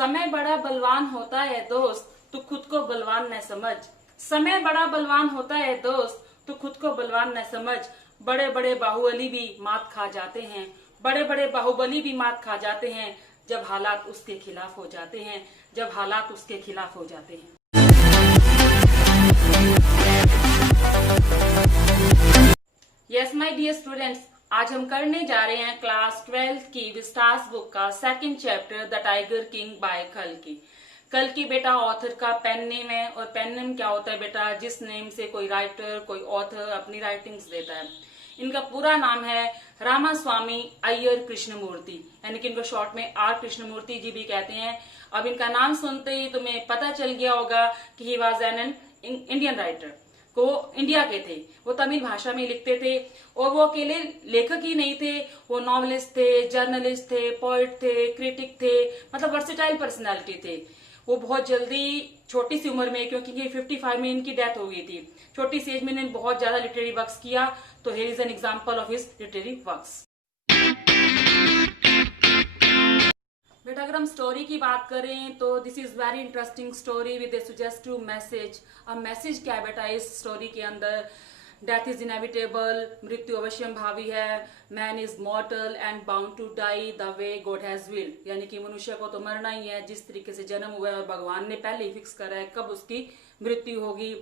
समय बड़ा बलवान होता है दोस्त, तू खुद को बलवान न समझ। समय बड़ा बलवान होता है दोस्त, तू खुद को बलवान न समझ। बड़े बड़े बाहुबली भी मात खा जाते हैं, बड़े बड़े बाहुबली भी मात खा जाते हैं, जब हालात उसके खिलाफ हो जाते हैं, जब हालात उसके खिलाफ हो जाते हैं। यस माय डियर स्टूडेंट्स, आज हम करने जा रहे हैं क्लास 12 की विस्टास बुक का second chapter the tiger king bye कल्कि। कल्कि बेटा ऑथर का पेन नेम है, और पेन नेम क्या होता है बेटा, जिस नेम से कोई राइटर कोई ऑथर अपनी राइटिंग्स देता है। इनका पूरा नाम है रामास्वामी अय्यर कृष्णमूर्ति, यानी कि इनको शॉर्ट में आर कृष्णमूर्ति जी भी कहते हैं। अब इनका नाम सुनते ही तुम्हें पता चल गया होगा कि he was an Indian writer, को इंडिया के थे, वो तमिल भाषा में लिखते थे। और वो अकेले लेखक ही नहीं थे, वो नॉवलिस्ट थे, जर्नलिस्ट थे, पोइट थे, क्रिटिक थे, मतलब वर्सेटाइल पर्सनालिटी थे। वो बहुत जल्दी छोटी सी उम्र में, क्योंकि 55 में इनकी डेथ हो गई थी, छोटी सी एज में इन्होंने बहुत ज्यादा लिटरेरी वर्क्स किया। तो here is an example of his literary works. बेटा अगर हम स्टोरी की बात करें तो this is very interesting story with a suggestive message. अब मैसेज क्या है बेटा इस स्टोरी के अंदर? डेथ इज इनएविटेबल, मृत्यु अवश्यम भावी है। Man is mortal and bound to die the way God has will, यानी कि मनुष्य को तो मरना ही है, जिस तरीके से जन्म हुआ है और भगवान ने पहले ही फिक्स करा है कब उसकी मृत्यु होगी।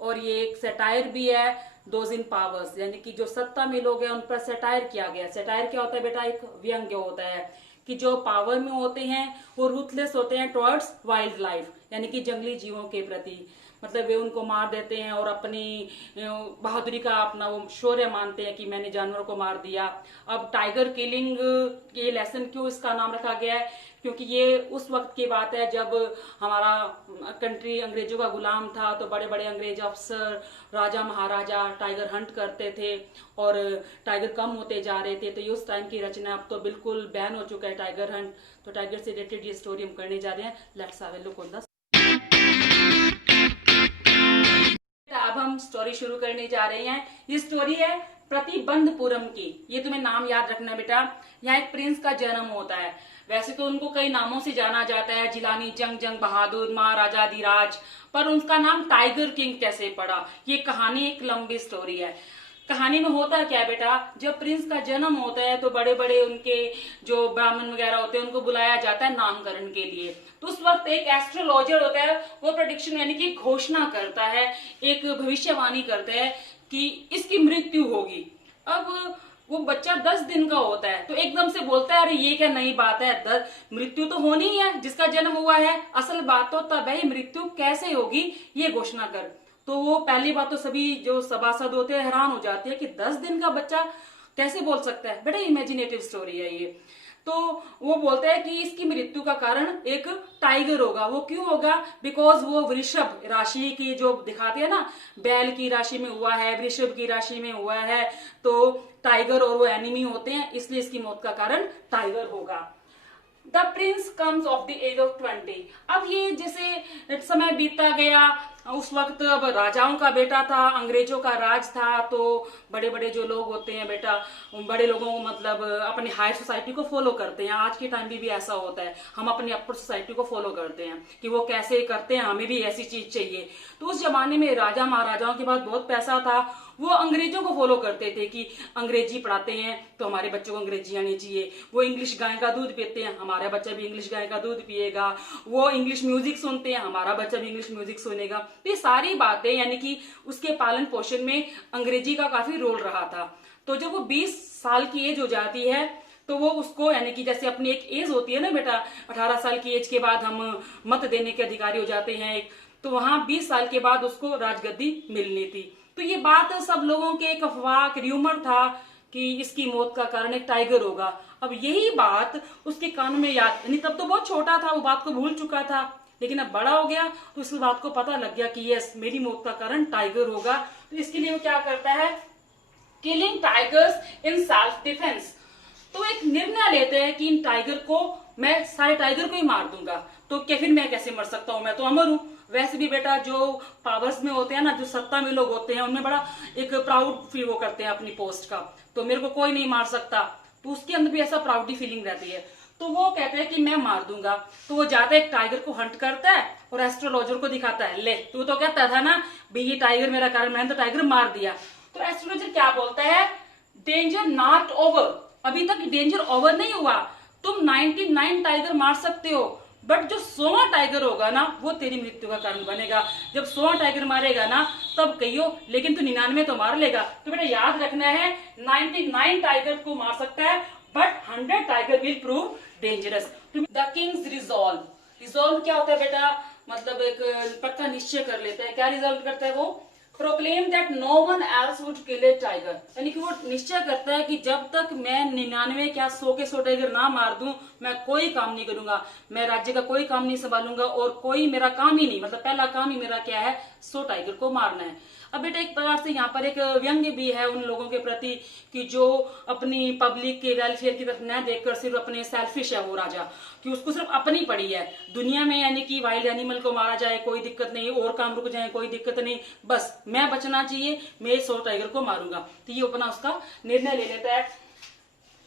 और ये एक सेटायर भी है, दोज इन पावर्स, यानी कि जो सत्ता में लोग हैं उन पर सेटायर किया गया। सेटायर क्या होता है बेटा? एक व्यंग्य होता है कि जो पावर में होते हैं वो रूथलेस होते हैं टुवर्ड्स वाइल्ड लाइफ, यानी कि जंगली जीवों के प्रति, मतलब वे उनको मार देते हैं और अपनी बहादुरी का अपना वो शौर्य मानते हैं कि मैंने जानवरों को मार दिया। अब टाइगर किलिंग ये लेसन क्यों इसका नाम रखा गया है? क्योंकि ये उस वक्त की बात है जब हमारा कंट्री अंग्रेजों का गुलाम था, तो बड़े बड़े अंग्रेज अफसर, राजा महाराजा टाइगर हंट करते थे और टाइगर कम होते जा रहे थे। तो ये उस टाइम की रचना, अब तो बिल्कुल बैन हो चुका है टाइगर हंट। तो टाइगर से रिलेटेड ये स्टोरी हम करने जा रहे हैं। Let's have a look on the. अब हम स्टोरी शुरू करने जा रहे हैं। ये स्टोरी है प्रतिबंधपुरम की। ये तुम्हें नाम याद रखना बेटा। यहाँ एक प्रिंस का जन्म होता है। वैसे तो उनको कई नामों से जाना जाता है, जिलानी जंग, जंग बहादुर, महाराजा धीराज, पर उनका नाम टाइगर किंग कैसे पड़ा? ये कहानी एक लंबी स्टोरी है। कहानी में होता क्या है बेटा, जब प्रिंस का जन्म होता है तो बड़े बड़े उनके जो ब्राह्मण वगैरह होते हैं उनको बुलाया जाता है नामकरण के लिए। तो उस वक्त एक एस्ट्रोलॉजर होता है, वो प्रेडिक्शन यानी कि घोषणा करता है, एक भविष्यवाणी करता है कि इसकी मृत्यु होगी। अब वो बच्चा 10 दिन का होता है तो एकदम से बोलता है, अरे ये क्या नई बात है, मृत्यु तो होनी ही है, जिसका जन्म हुआ है, असल बात तो तब है, मृत्यु कैसे होगी ये घोषणा कर। तो वो पहली बात तो सभी जो सभासद होते हैं हैरान हो जाते हैं कि 10 दिन का बच्चा कैसे बोल सकता है। बेटा इमेजिनेटिव स्टोरी है ये। तो वो बोलता है कि इसकी मृत्यु का कारण एक टाइगर होगा। वो क्यों होगा? बिकॉज वो वृषभ राशि की जो दिखाते हैं ना, बैल की राशि में हुआ है, वृषभ की राशि में हुआ है, तो टाइगर और वो एनिमी होते हैं, इसलिए इसकी मौत का कारण टाइगर होगा। The prince comes of the age of 20। अब ये जैसे समय बीतता गया, उस वक्त अब राजाओं का बेटा था, अंग्रेजों का राज था, तो बड़े बड़े जो लोग होते हैं बेटा, बड़े लोगों को मतलब अपनी हायर सोसाइटी को फॉलो करते हैं। आज के टाइम भी ऐसा होता है, हम अपनी अपर सोसाइटी को फॉलो करते हैं कि वो कैसे करते हैं, हमें भी ऐसी चीज चाहिए। तो उस जमाने में राजा महाराजाओं के पास बहुत पैसा था, वो अंग्रेजों को फॉलो करते थे कि अंग्रेजी पढ़ाते हैं तो हमारे बच्चों को अंग्रेजी आनी चाहिए। वो इंग्लिश गाय का दूध पीते हैं, हमारा बच्चा भी इंग्लिश गाय का दूध पिएगा। वो इंग्लिश म्यूजिक सुनते हैं, हमारा बच्चा भी इंग्लिश म्यूजिक सुनेगा। तो ये सारी बातें यानी कि उसके पालन पोषण में अंग्रेजी का काफी रोल रहा था। तो जब वो 20 साल की एज हो जाती है तो वो उसको, यानी कि जैसे अपनी एक एज होती है ना बेटा, 18 साल की एज के बाद हम मत देने के अधिकारी हो जाते हैं, तो वहां 20 साल के बाद उसको राजगद्दी मिलनी थी। तो ये बात सब लोगों के एक अफवाह, र्यूमर था कि इसकी मौत का कारण एक टाइगर होगा। अब यही बात उसके कान में याद, नहीं तब तो बहुत छोटा था, वो बात को भूल चुका था, लेकिन अब बड़ा हो गया तो इस बात को पता लग गया कि यस, मेरी मौत का कारण टाइगर होगा। तो इसके लिए वो क्या करता है, killing tigers in self defence. तो एक निर्णय लेते हैं कि इन टाइगर को, मैं सारे टाइगर को ही मार दूंगा। तो क्या फिर मैं कैसे मर सकता हूं, मैं तो अमर हूं। वैसे भी बेटा जो पावर्स में होते हैं ना, जो सत्ता में लोग होते हैं, उनमें बड़ा एक प्राउड फील वो करते हैं अपनी पोस्ट का, तो मेरे को कोई नहीं मार सकता, तो उसके अंदर भी ऐसा प्राउडी फीलिंग रहती है। तो वो कहता है कि मैं मार दूंगा। तो वो जाता है एक टाइगर को हंट करता है और एस्ट्रोलॉजर को दिखाता है, ले तू तो कहता था ना भाई ये टाइगर मेरा कारण, मैंने तो टाइगर मार दिया। तो एस्ट्रोलॉजर क्या बोलता है, डेंजर नॉट ओवर, अभी तक डेंजर ओवर नहीं हुआ, तुम 99 टाइगर मार सकते हो, बट जो 100वां टाइगर होगा ना वो तेरी मृत्यु का कारण बनेगा। जब 100वां टाइगर मारेगा ना तब कहियो, लेकिन तू 99 तो मार लेगा। तो बेटा याद रखना है 99 टाइगर को मार सकता है but 100 tiger will prove dangerous. The Kings resolve, resolve क्या होता है बेटा, मतलब एक पक्का निश्चय कर लेता है। क्या रिजॉल्व करता है वो, proclaim that no one else would kill a tiger, यानी कि वो निश्चय करता है कि जब तक मैं 99 क्या 100 के 100 टाइगर ना मार दूं मैं कोई काम नहीं करूंगा, मैं राज्य का कोई काम नहीं संभालूंगा और कोई मेरा काम ही नहीं, मतलब पहला काम ही मेरा क्या है 100 टाइगर को मारना है। अब बेटा एक प्रकार से यहाँ पर एक व्यंग्य भी है उन लोगों के प्रति कि जो अपनी पब्लिक के वेलफेयर की तरफ न देखकर सिर्फ अपने सेल्फिश है वो राजा, कि उसको सिर्फ अपनी पड़ी है दुनिया में, यानी कि वाइल्ड एनिमल को मारा जाए कोई दिक्कत नहीं, और काम रुक जाए कोई दिक्कत नहीं, बस मैं बचना चाहिए, मैं 100 टाइगर को मारूंगा। तो ये अपना उसका निर्णय ले लेता है।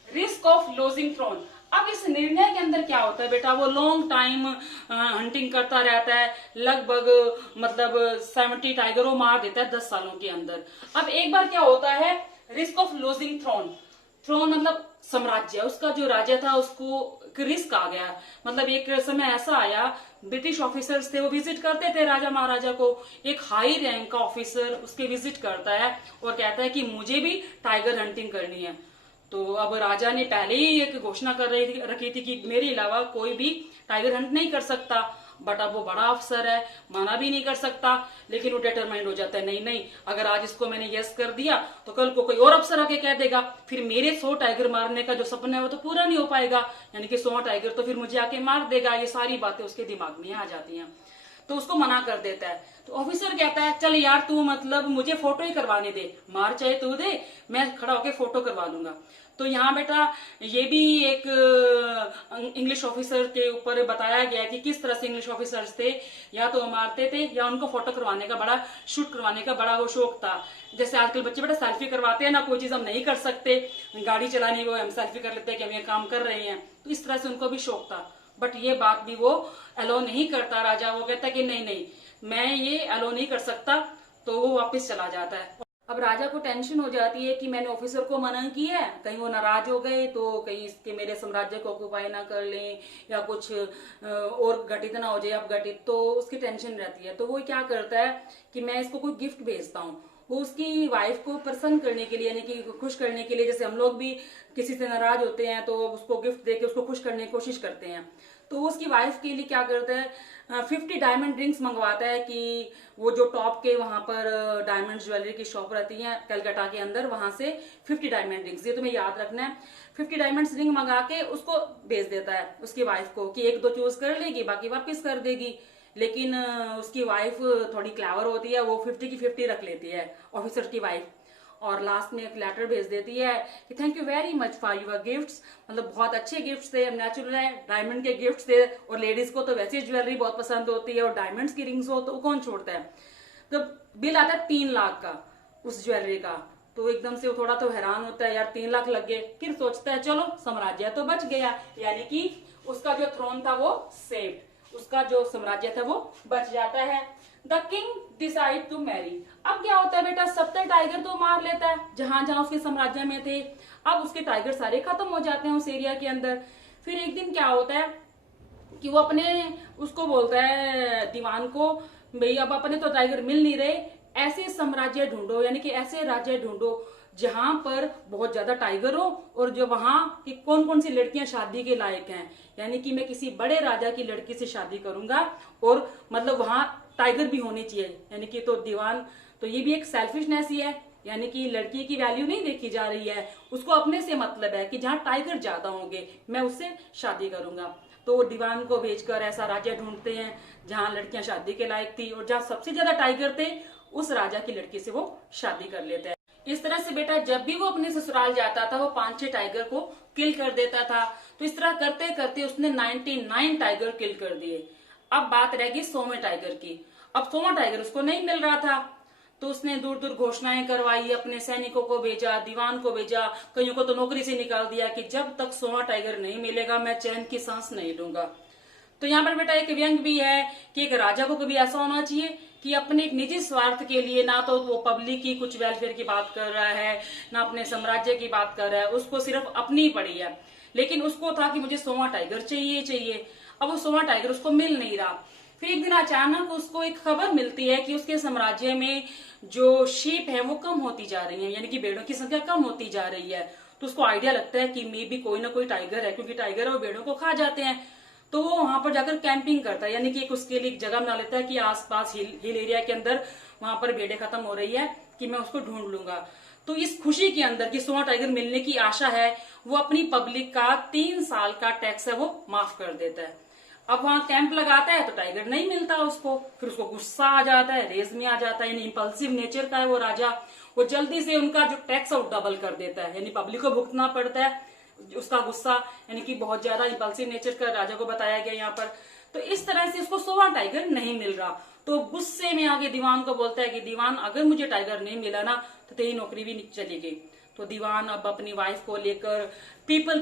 रिस्क ऑफ लूजिंग थ्रोन, अब इस निर्णय के अंदर क्या होता है बेटा, वो लॉन्ग टाइम हंटिंग करता रहता है, लगभग मतलब 70 टाइगरों मार देता है 10 सालों के अंदर। अब एक बार क्या होता है, risk of losing throne, throne मतलब साम्राज्य, उसका जो राजा था उसको रिस्क आ गया, मतलब एक समय ऐसा आया ब्रिटिश ऑफिसर्स थे वो विजिट करते थे राजा महाराजा को, एक हाई रैंक का ऑफिसर उसके विजिट करता है और कहता है कि मुझे भी टाइगर हंटिंग करनी है। तो अब राजा ने पहले ही एक घोषणा कर रखी थी कि मेरे अलावा कोई भी टाइगर हंट नहीं कर सकता, बट अब वो बड़ा अफसर है, मना भी नहीं कर सकता, लेकिन वो डिटरमाइंड हो जाता है, नहीं नहीं अगर आज इसको मैंने यस कर दिया तो कल को कोई और अफसर आके कह देगा, फिर मेरे 100 टाइगर मारने का जो सपना है वो तो पूरा नहीं हो पाएगा, यानी कि 100 टाइगर तो फिर मुझे आके मार देगा। ये सारी बातें उसके दिमाग में आ जाती हैं, तो उसको मना कर देता है। तो ऑफिसर कहता है चल यार तू मतलब मुझे फोटो ही करवाने दे, मार चाहे तू दे, मैं खड़ा होके फोटो करवा लूंगा। तो यहाँ बेटा ये भी एक इंग्लिश ऑफिसर के ऊपर बताया गया कि किस तरह से इंग्लिश ऑफिसर्स थे, या तो मारते थे या उनको फोटो करवाने का बड़ा, शूट करवाने का बड़ा वो शौक था। जैसे आजकल बच्चे बेटा सेल्फी करवाते हैं ना, कोई चीज हम नहीं कर सकते, गाड़ी चलाने को हम सेल्फी कर लेते हैं कि हम ये काम कर रहे हैं, तो इस तरह से उनको भी शौक था। बट ये बात भी वो अलो नहीं करता राजा, वो कहता कि नहीं नहीं मैं ये अलो नहीं कर सकता, तो वो वापस चला जाता है। अब राजा को टेंशन हो जाती है कि मैंने ऑफिसर को मना किया है, कहीं वो नाराज हो गए तो कहीं इसके मेरे साम्राज्य को ऑक्युपाई ना कर लें या कुछ और घटित ना हो जाए अपघटित, तो उसकी टेंशन रहती है। तो वो क्या करता है कि मैं इसको कोई गिफ्ट भेजता हूँ, वो उसकी वाइफ को प्रसन्न करने के लिए, यानी कि खुश करने के लिए, जैसे हम लोग भी किसी से नाराज होते हैं तो उसको गिफ्ट देके उसको खुश करने की कोशिश करते हैं। तो उसकी वाइफ के लिए क्या करता है, 50 डायमंड रिंग्स मंगवाता है कि वो जो टॉप के वहां पर डायमंड ज्वेलरी की शॉप रहती है कलकत्ता के अंदर, वहां से 50 डायमंड रिंग्स, ये तुम्हें याद रखना है, 50 डायमंड रिंग मंगा के उसको भेज देता है उसकी वाइफ को कि एक दो चूज कर लेगी बाकी वापिस कर देगी। लेकिन उसकी वाइफ थोड़ी क्लेवर होती है, वो 50 की 50 रख लेती है ऑफिसर की वाइफ, और लास्ट में एक लेटर भेज देती है कि thank you very much for your gifts, मतलब बहुत अच्छे गिफ्ट्स थे, नेचुरल है डायमंड के गिफ्ट्स थे, और लेडीज को तो वैसे ज्वेलरी बहुत पसंद होती है और डायमंड्स की रिंग्स हो तो कौन छोड़ता है। तो बिल आता है 3 लाख का उस ज्वेलरी का, तो एकदम से वो थोड़ा तो हैरान होता है, यार 3 लाख लग गए, फिर सोचता है चलो साम्राज्य तो बच गया, यानी कि उसका जो थ्रोन था वो सेव्ड, उसका जो साम्राज्य था वो बच जाता है। The king decide to marry, अब क्या होता है बेटा 70 टाइगर तो मार लेता है जहां जहां उसके साम्राज्य में थे, अब उसके टाइगर सारे खत्म हो जाते हैं उस एरिया के अंदर। फिर एक दिन क्या होता है कि वो अपने उसको बोलता है दीवान को, भाई अब अपने तो टाइगर मिल नहीं रहे, ऐसे साम्राज्य ढूंढो, यानी कि ऐसे राज्य ढूंढो जहां पर बहुत ज्यादा टाइगर हो और जो वहां की कौन कौन सी लड़कियां शादी के लायक हैं, यानी कि मैं किसी बड़े राजा की लड़की से शादी करूंगा और मतलब वहां टाइगर भी होने चाहिए, यानी कि तो दीवान, तो ये भी एक सेल्फिशनेस ही है, यानी कि लड़की की वैल्यू नहीं देखी जा रही है, उसको अपने से मतलब है कि जहां टाइगर ज्यादा होंगे मैं उससे शादी करूंगा। तो वो दीवान को भेजकर ऐसा राज्य ढूंढते हैं जहां लड़कियां शादी के लायक थी और जहां सबसे ज्यादा टाइगर थे उस राजा की लड़की से वो शादी कर लेते हैं। इस तरह से बेटा जब भी वो अपने ससुराल जाता था वो 5-6 टाइगर को किल कर देता था। तो इस तरह करते करते उसने 99 टाइगर किल कर दिए। अब बात रहेगी 100वें टाइगर की। अब 100वां टाइगर उसको नहीं मिल रहा था, तो उसने दूर दूर घोषणाएं करवाई, अपने सैनिकों को भेजा, दीवान को भेजा, कईयों को तो नौकरी से निकाल दिया कि जब तक 100वां टाइगर नहीं मिलेगा मैं चैन की सांस नहीं लूंगा। तो यहाँ पर बेटा एक व्यंग भी है कि एक राजा को कभी ऐसा होना चाहिए कि अपने एक निजी स्वार्थ के लिए ना तो वो पब्लिक की कुछ वेलफेयर की बात कर रहा है, ना अपने साम्राज्य की बात कर रहा है, उसको सिर्फ अपनी पड़ी है। लेकिन उसको था कि मुझे 100वां टाइगर चाहिए चाहिए। अब वो 100वां टाइगर उसको मिल नहीं रहा। फिर एक दिन अचानक उसको एक खबर मिलती है कि उसके साम्राज्य में जो शीप है वो कम होती जा रही है, यानी कि भेड़ों की संख्या कम होती जा रही है। तो उसको आइडिया लगता है कि मे भी कोई ना कोई टाइगर है, क्योंकि टाइगर और भेड़ों को खा जाते हैं। तो वो वहां पर जाकर कैंपिंग करता है, यानी कि एक उसके लिए एक जगह बना लेता है कि आसपास हिल एरिया के अंदर वहां पर भेड़ें खत्म हो रही है कि मैं उसको ढूंढ लूंगा। तो इस खुशी के अंदर कि 100वां टाइगर मिलने की आशा है, वो अपनी पब्लिक का 3 साल का टैक्स है वो माफ कर देता है। अब वहां कैंप लगाता है तो टाइगर नहीं मिलता उसको, फिर उसको गुस्सा आ जाता है, रेस में आ जाता है, यानी इंपल्सिव नेचर का है वो राजा। वो जल्दी से उनका जो टैक्स है वो डबल कर देता है, यानी पब्लिक को भुगतना पड़ता है उसका गुस्सा, यानी कि बहुत ज्यादा इंपल्सिव नेचर का राजा को बताया गया यहाँ पर। तो इस तरह से उसको 100वां टाइगर नहीं मिल रहा, तो गुस्से में आगे दीवान को बोलता है कि दीवान अगर मुझे टाइगर नहीं मिला ना तो तेरी नौकरी भी चली गई। तो दीवान अब अपनी वाइफ को लेकर पीपल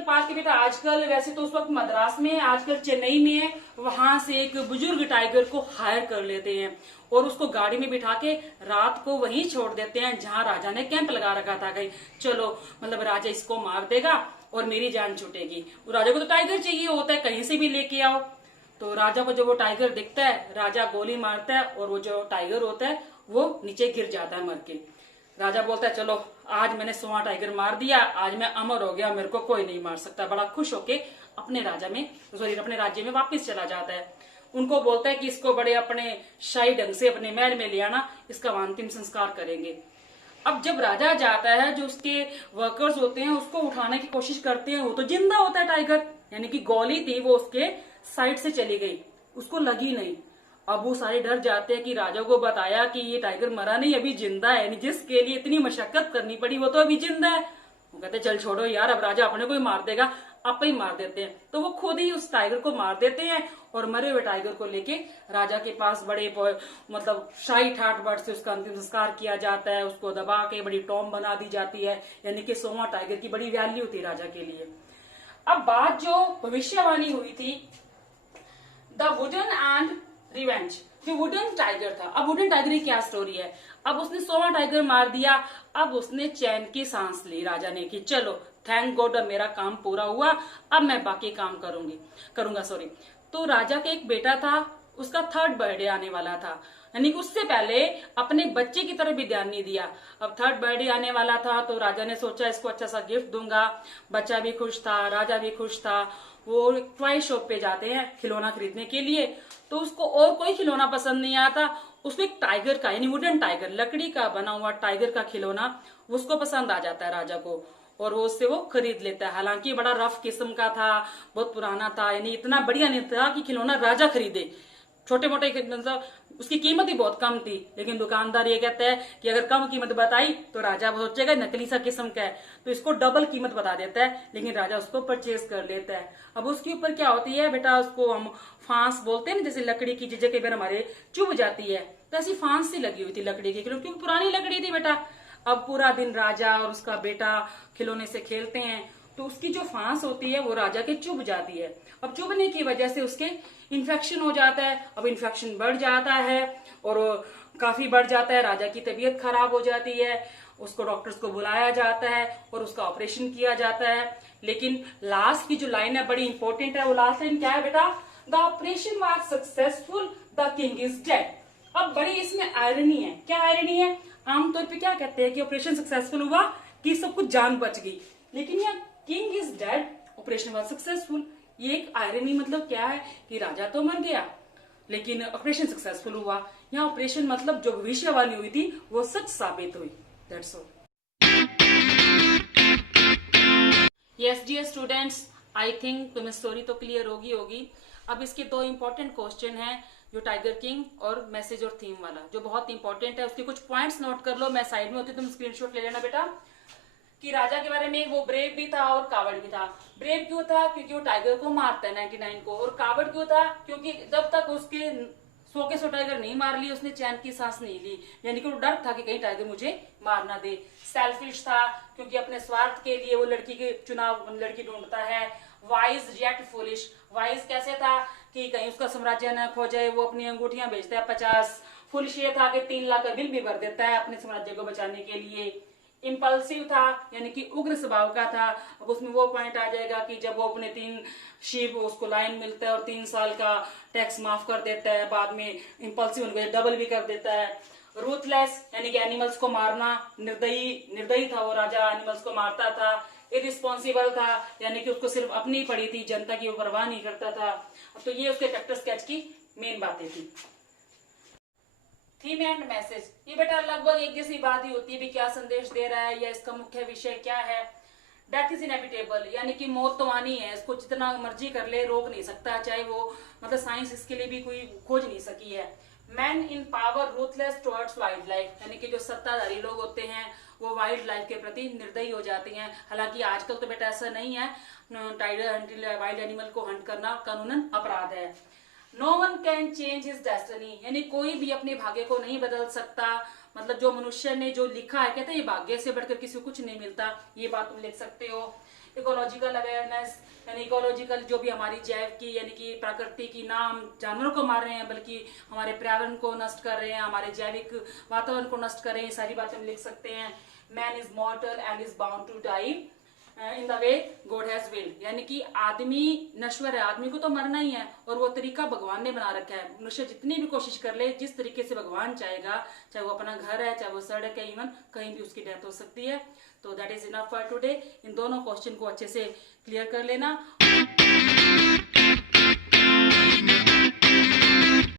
पार्क के बेटा आजकल वैसे तो उस वक्त मद्रास में है, आजकल चेन्नई में है, वहां से एक बुजुर्ग टाइगर को हायर कर लेते हैं और उसको गाड़ी में बिठा के रात को वहीं छोड़ देते हैं जहां राजा ने कैंप लगा रखा था। कहीं चलो मतलब राजा इसको मार देगा और मेरी जान छूटेगी। राजा को तो टाइगर चाहिए होता है, कहीं से भी लेके आओ। तो राजा को जब वो टाइगर दिखता है, राजा गोली मारता है और वो जो टाइगर होता है वो नीचे गिर जाता है मर के। राजा बोलता है चलो आज मैंने 100वां टाइगर मार दिया, आज मैं अमर हो गया, मेरे को कोई नहीं मार सकता। बड़ा खुश होके अपने अपने राज्य में वापस चला जाता है। उनको बोलता है कि इसको बड़े अपने शाही ढंग से अपने महल में ले आना, इसका अंतिम संस्कार करेंगे। अब जब राजा जाता है, जो उसके वर्कर्स होते हैं उसको उठाने की कोशिश करते हैं, वो तो जिंदा होता है टाइगर, यानी कि गोली थी वो उसके साइड से चली गई, उसको लगी नहीं। अब वो सारे डर जाते हैं कि राजा को बताया कि ये टाइगर मरा नहीं, अभी जिंदा है, यानी जिसके लिए इतनी मशक्कत करनी पड़ी वो तो अभी जिंदा है। वो कहते चल छोड़ो यार, अब राजा अपने को ही मार देगा, आप ही मार देते हैं। तो वो खुद ही उस टाइगर को मार देते हैं और मरे हुए टाइगर को लेके राजा के पास बड़े मतलब शाही ठाट बाट से उसका अंतिम संस्कार किया जाता है। उसको दबा के बड़ी टॉम बना दी जाती है, यानी कि 100वां टाइगर की बड़ी वैल्यू थी राजा के लिए। अब बात जो भविष्यवाणी हुई थी, द वुडन एंड रिवेंज, जो वुडन टाइगर था। अब वुडन टाइगर की क्या स्टोरी है, अब उसने 100वां टाइगर मार दिया, अब उसने चैन की सांस ली राजा ने कि चलो थैंक गॉड अब मेरा काम पूरा हुआ, अब मैं बाकी काम करूंगा। तो राजा का एक बेटा था, उसका 3rd बर्थडे आने वाला था, यानी उससे पहले अपने बच्चे की तरफ भी ध्यान नहीं दिया। अब 3rd बर्थडे आने वाला था तो राजा ने सोचा इसको अच्छा सा गिफ्ट दूंगा। बच्चा भी खुश था, राजा भी खुश था। वो टॉय शॉप पे जाते हैं खिलौना खरीदने के लिए, तो उसको और कोई खिलौना पसंद नहीं आता, उसको एक टाइगर का यानी वुडन टाइगर, लकड़ी का बना हुआ टाइगर का खिलौना उसको पसंद आ जाता है राजा को, और वो उससे वो खरीद लेता है। हालांकि बड़ा रफ किस्म का था, बहुत पुराना था, यानी इतना बढ़िया नहीं था कि खिलौना राजा खरीदे। छोटे मोटे मतलब उसकी कीमत ही बहुत कम थी, लेकिन दुकानदार ये कहता है कि अगर कम कीमत बताई तो राजा सोचेगा नकली सा किस्म का है, तो इसको डबल कीमत बता देता है, लेकिन राजा उसको परचेज कर लेता है। अब उसके ऊपर क्या होती है बेटा, उसको हम फांस बोलते हैं ना, जैसे लकड़ी की चीजें कई बार हमारे चुभ जाती है, तो ऐसी फांस सी लगी हुई थी लकड़ी की, क्योंकि पुरानी लकड़ी थी बेटा। अब पूरा दिन राजा और उसका बेटा खिलौने से खेलते हैं, तो उसकी जो फांस होती है वो राजा के चुभ जाती है। अब चुभने की वजह से उसके इन्फेक्शन हो जाता है। अब इन्फेक्शन बढ़ जाता है और काफी बढ़ जाता है, राजा की तबीयत खराब हो जाती है, उसको डॉक्टर्स को बुलाया जाता है और उसका ऑपरेशन किया जाता है। लेकिन लास्ट की जो लाइन है बड़ी इंपॉर्टेंट है, वो लास्ट लाइन क्या है बेटा, the operation was successful, the king is dead. अब बड़ी इसमें आयरनी है। क्या आयरनी है, आमतौर पे क्या कहते हैं कि ऑपरेशन सक्सेसफुल हुआ कि सब कुछ जान बच गई, लेकिन यह king is dead, operation was successful, ये एक आयरनी मतलब क्या है कि राजा तो मर गया लेकिन ऑपरेशन सक्सेसफुल हुआ। यहाँ ऑपरेशन मतलब जो भविष्यवाणी हुई थी वो सच साबित हुई। That's all. Yes dear students, I think तुम्हें स्टोरी तो क्लियर होगी। अब इसके 2 इंपॉर्टेंट क्वेश्चन हैं, जो टाइगर किंग और मैसेज और थीम वाला, जो बहुत इंपॉर्टेंट है। उसके कुछ पॉइंट्स नोट कर लो, मैं साइड में होती तुम स्क्रीनशॉट ले लेना बेटा। कि राजा के बारे में वो ब्रेव भी था और कावड़ भी था। ब्रेव क्यों था, क्योंकि वो टाइगर को मारता है 99 को, और कावड़ क्यों था, क्योंकि जब तक उसके 100 के 100 टाइगर नहीं मार लिए, उसने चैन की सांस नहीं ली, यानी कि वो डर था कि कहीं टाइगर मुझे मार ना दे। सेल्फिश था, क्योंकि अपने स्वार्थ के लिए वो लड़की के चुनाव लड़की ढूंढता है। वाइज येट फुलिश, वाइज कैसे था कि कहीं उसका साम्राज्य न खो जाए, वो अपनी अंगूठियां बेचता है 50। फुलिश ये था कि 3 लाख का बिल भी भर देता है अपने साम्राज्य को बचाने के लिए। इम्पल्सिव था, यानी कि उग्र स्वभाव का था। अब उसमें वो पॉइंट आ जाएगा कि जब वो अपने 3 शीप उसको लाइन मिलता है और 3 साल का टैक्स माफ कर देता है, बाद में इम्पल्सिव उनको डबल भी कर देता है। रूथलेस, यानी कि एनिमल्स को मारना, निर्दयी था वो राजा, एनिमल्स को मारता था। इरिस्पॉन्सिबल था, यानी कि उसको सिर्फ अपनी पड़ी थी, जनता की वो परवाह नहीं करता था। तो ये उसके कैरेक्टर स्केच की मेन बातें थी। थीम एंड मैसेज, ये बेटा लगभग एक जैसी बात ही होती है भी क्या संदेश दे रहा है या इसका मुख्य विषय क्या है। डेथ इज इनएविटेबल, यानी कि मौत तो आनी है, इसको जितना मर्जी कर ले रोक नहीं सकता, चाहे वो मतलब साइंस इसके लिए भी कोई खोज नहीं सकी है। Man in power ruthless towards wild life, यानी कि जो सत्ताधारी लोग होते हैं वो वाइल्ड लाइफ के प्रति निर्दयी हो जाते हैं। हालांकि आजकल तो बेटा ऐसा नहीं है, टाइगर वाइल्ड एनिमल को हंट करना कानूनन अपराध है। No one can change his destiny, यानी कोई भी अपने भाग्य को नहीं बदल सकता। मतलब जो मनुष्य ने जो लिखा है, कहते हैं ये भाग्य से बढ़कर किसी को कुछ नहीं मिलता, ये बात तुम लिख सकते हो। इकोलॉजिकल अवेयरनेस, यानी इकोलॉजिकल जो भी हमारी जैव की यानी कि प्रकृति की, ना हम जानवरों को मार रहे हैं बल्कि हमारे पर्यावरण को नष्ट कर रहे हैं, हमारे जैविक वातावरण को नष्ट कर रहे हैं, सारी बातें हम लिख सकते हैं। Man is mortal and is bound to die in the way God has will, यानी कि आदमी नश्वर है, आदमी को तो मरना ही है और वो तरीका भगवान ने बना रखा है। मनुष्य जितनी भी कोशिश कर ले, जिस तरीके से भगवान चाहेगा, चाहे वो अपना घर है, चाहे वो सड़क है, इवन कहीं भी उसकी डेथ हो सकती है। तो that is enough for today. इन दोनों क्वेश्चन को अच्छे से क्लियर कर लेना।